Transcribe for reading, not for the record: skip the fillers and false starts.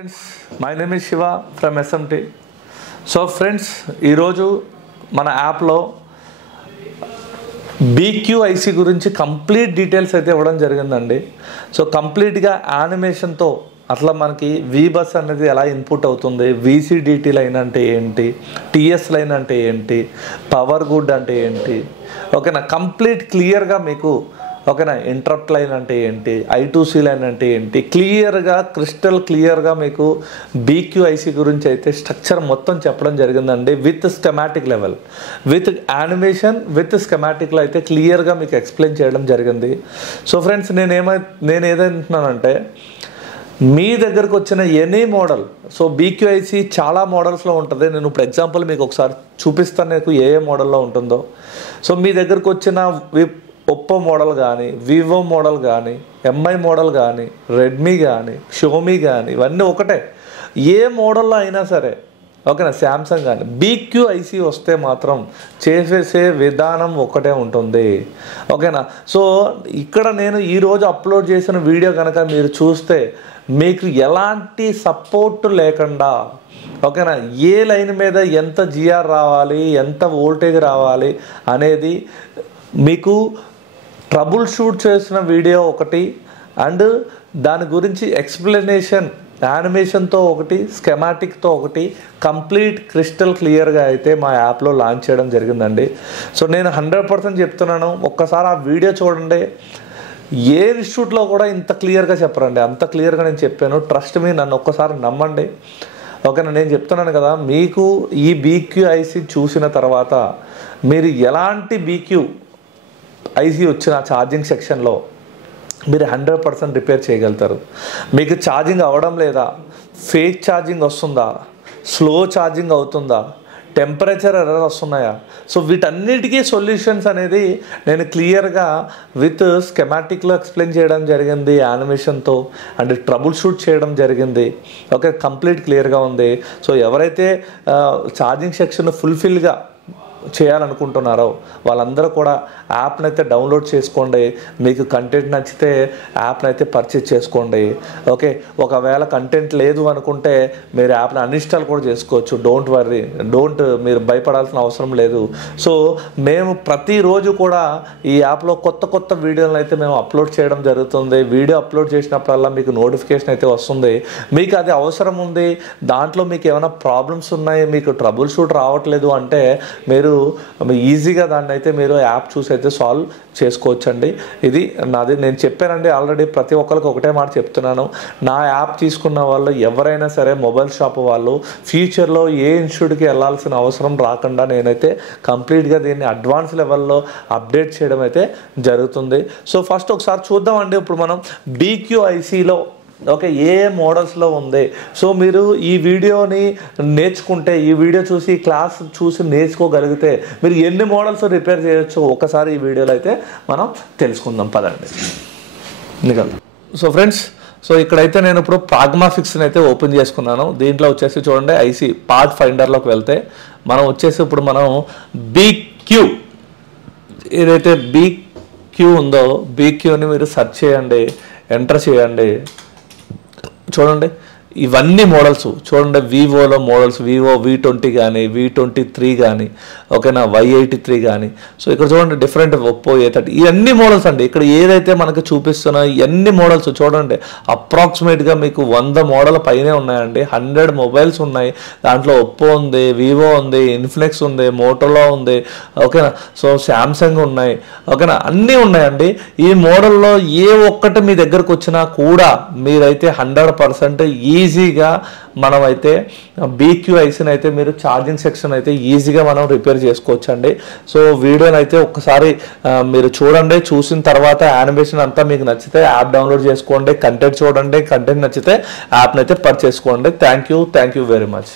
friends, my name is Shiva from SMT. So friends, ఈరోజు మన యాప్లో BQIC గురించి కంప్లీట్ డీటెయిల్స్ అయితే ఇవ్వడం జరిగిందండి. సో కంప్లీట్గా యానిమేషన్తో అట్లా మనకి VBus అనేది ఎలా ఇన్పుట్ అవుతుంది, VCDT లైన్ అంటే ఏంటి, TS లైన్ అంటే ఏంటి, పవర్ గుడ్ అంటే ఏంటి, ఓకేనా కంప్లీట్ క్లియర్గా మీకు ఓకేనా ఇంటరప్ట్ లైన్ అంటే ఏంటి, I2C లైన్ అంటే ఏంటి, క్లియర్గా క్రిస్టల్ క్లియర్గా మీకు BQIC గురించి అయితే స్ట్రక్చర్ మొత్తం చెప్పడం జరిగిందండి. With schematic level, with animation, with స్కెమాటిక్లో అయితే క్లియర్గా మీకు ఎక్స్ప్లెయిన్ చేయడం జరిగింది. సో ఫ్రెండ్స్ నేను ఏదంటున్నానంటే మీ దగ్గరకు వచ్చిన ఎనీ మోడల్, సో BQIC చాలా మోడల్స్లో ఉంటుంది. నేను ఇప్పుడు ఎగ్జాంపుల్ మీకు ఒకసారి చూపిస్తాను నాకు ఏ మోడల్లో ఉంటుందో. సో మీ దగ్గరకు వచ్చిన ఒప్పో మోడల్ కానీ, వివో మోడల్ కానీ, MI మోడల్ కానీ, రెడ్మీ కానీ, షోమీ కానీ ఇవన్నీ ఒకటే. ఏ మోడల్లో అయినా సరే ఓకేనా, శాంసంగ్ కానీ BQIC వస్తే మాత్రం చేసే విధానం ఒకటే ఉంటుంది. ఓకేనా. సో ఇక్కడ నేను ఈరోజు అప్లోడ్ చేసిన వీడియో కనుక మీరు చూస్తే మీకు ఎలాంటి సపోర్ట్ లేకుండా ఓకేనా ఏ లైన్ మీద ఎంత GR రావాలి, ఎంత వోల్టేజ్ రావాలి అనేది మీకు ట్రబుల్ షూట్ చేసిన వీడియో ఒకటి, అండ్ దాని గురించి ఎక్స్ప్లెనేషన్ యానిమేషన్తో ఒకటి, స్కెమాటిక్తో ఒకటి, కంప్లీట్ క్రిస్టల్ క్లియర్గా అయితే మా యాప్లో లాంచ్ చేయడం జరిగిందండి. సో నేను 100% చెప్తున్నాను, ఒక్కసారి ఆ వీడియో చూడండి. ఏ ఇన్స్టిట్యూట్లో కూడా ఇంత క్లియర్గా చెప్పరండి, అంత క్లియర్గా నేను చెప్పాను. ట్రస్ట్ మీ, నన్ను ఒక్కసారి నమ్మండి. ఓకేనా. నేను చెప్తున్నాను కదా, మీకు ఈ BQIC చూసిన తర్వాత మీరు ఎలాంటి BQIC వచ్చిన ఛార్జింగ్ సెక్షన్లో మీరు 100% రిపేర్ చేయగలుగుతారు. మీకు ఛార్జింగ్ అవ్వడం లేదా, ఫేక్ ఛార్జింగ్ వస్తుందా, స్లో ఛార్జింగ్ అవుతుందా, టెంపరేచర్ ఎర్రర్ వస్తున్నాయా, సో వీటన్నిటికీ సొల్యూషన్స్ అనేది నేను క్లియర్గా విత్ స్కెమాటిక్లో ఎక్స్ప్లెయిన్ చేయడం జరిగింది, యానిమేషన్తో అండ్ ట్రబుల్ షూట్ చేయడం జరిగింది. ఓకే, కంప్లీట్ క్లియర్గా ఉంది. సో ఎవరైతే ఛార్జింగ్ సెక్షన్ ఫుల్ఫిల్గా చేయాలనుకుంటున్నారో వాళ్ళందరూ కూడా యాప్ని అయితే డౌన్లోడ్ చేసుకోండి. మీకు కంటెంట్ నచ్చితే యాప్ని అయితే పర్చేజ్ చేసుకోండి. ఓకే, ఒకవేళ కంటెంట్ లేదు అనుకుంటే మీరు యాప్ని అన్ఇన్స్టాల్ కూడా చేసుకోవచ్చు. మీరు భయపడాల్సిన అవసరం లేదు. సో మేము ప్రతిరోజు కూడా ఈ యాప్లో కొత్త వీడియోలను అయితే మేము అప్లోడ్ చేయడం జరుగుతుంది. వీడియో అప్లోడ్ చేసినప్పుడల్లా మీకు నోటిఫికేషన్ అయితే వస్తుంది. మీకు అది అవసరం ఉంది, దాంట్లో మీకు ఏమైనా ప్రాబ్లమ్స్ ఉన్నాయి, మీకు ట్రబుల్ షూట్ రావట్లేదు అంటే మీరు ఈజీగా దాన్ని అయితే మీరు యాప్ చూసి అయితే సాల్వ్ చేసుకోవచ్చండి. ఇది నాది, నేను చెప్పానండి ఆల్రెడీ. ప్రతి ఒక్కరికి ఒకటే మాట చెప్తున్నాను, నా యాప్ తీసుకున్న వాళ్ళు ఎవరైనా సరే మొబైల్ షాప్ వాళ్ళు ఫ్యూచర్లో ఏ ఇన్స్టిట్యూట్కి వెళ్ళాల్సిన అవసరం రాకుండా నేనైతే కంప్లీట్గా దీన్ని అడ్వాన్స్ లెవెల్లో అప్డేట్ చేయడం అయితే జరుగుతుంది. సో ఫస్ట్ ఒకసారి చూద్దామండి. ఇప్పుడు మనం BQICలో ఓకే ఏ మోడల్స్లో ఉంది. సో మీరు ఈ వీడియోని నేర్చుకుంటే, ఈ వీడియో చూసి క్లాస్ చూసి నేర్చుకోగలిగితే మీరు ఎన్ని మోడల్స్ రిపేర్ చేయొచ్చు ఒకసారి ఈ వీడియోలో అయితే మనం తెలుసుకుందాం. పదండి నికల్. సో ఫ్రెండ్స్, సో ఇక్కడైతే నేను ఇప్పుడు ప్రాగ్మాఫిక్స్ని అయితే ఓపెన్ చేసుకున్నాను. దీంట్లో వచ్చేసి చూడండి, IC పార్ట్ ఫైండర్లోకి వెళ్తే మనం వచ్చేసి ఇప్పుడు మనం BQ ఏదైతే BQ ఉందో BQని మీరు సెర్చ్ చేయండి, ఎంటర్ చేయండి. చూడండి ఇవన్నీ మోడల్స్ చూడండి. వివోలో మోడల్స్, వివో V20 కానీ, V23 కానీ, ఓకేనా, Y83 కానీ. సో ఇక్కడ చూడండి డిఫరెంట్ ఒప్పో A30 ఇవన్నీ మోడల్స్ అండి. ఇక్కడ ఏదైతే మనకు చూపిస్తున్నా ఇవన్నీ మోడల్స్ చూడండి. అప్రాక్సిమేట్గా మీకు 100 మోడల్ పైనే ఉన్నాయండి. 100 మొబైల్స్ ఉన్నాయి. దాంట్లో ఒప్పో ఉంది, వివో ఉంది, ఇన్ఫినిక్స్ ఉంది, మోటోలో ఉంది, ఓకేనా, సో శాంసంగ్ ఉన్నాయి, ఓకేనా, అన్నీ ఉన్నాయండి. ఈ మోడల్లో ఏ ఒక్కటి మీ దగ్గరకు వచ్చినా కూడా మీరైతే 100% ఈజీగా మనమైతే BQICని అయితే మీరు ఛార్జింగ్ సెక్షన్ అయితే ఈజీగా మనం రిపేర్ చేసుకోవచ్చండి. సో వీడియోని అయితే ఒక్కసారి మీరు చూడండి. చూసిన తర్వాత యానిమేషన్ అంతా మీకు నచ్చితే యాప్ డౌన్లోడ్ చేసుకోండి, కంటెంట్ చూడండి, కంటెంట్ నచ్చితే యాప్ని అయితే పర్చేస్ చేసుకోండి. Thank you very much.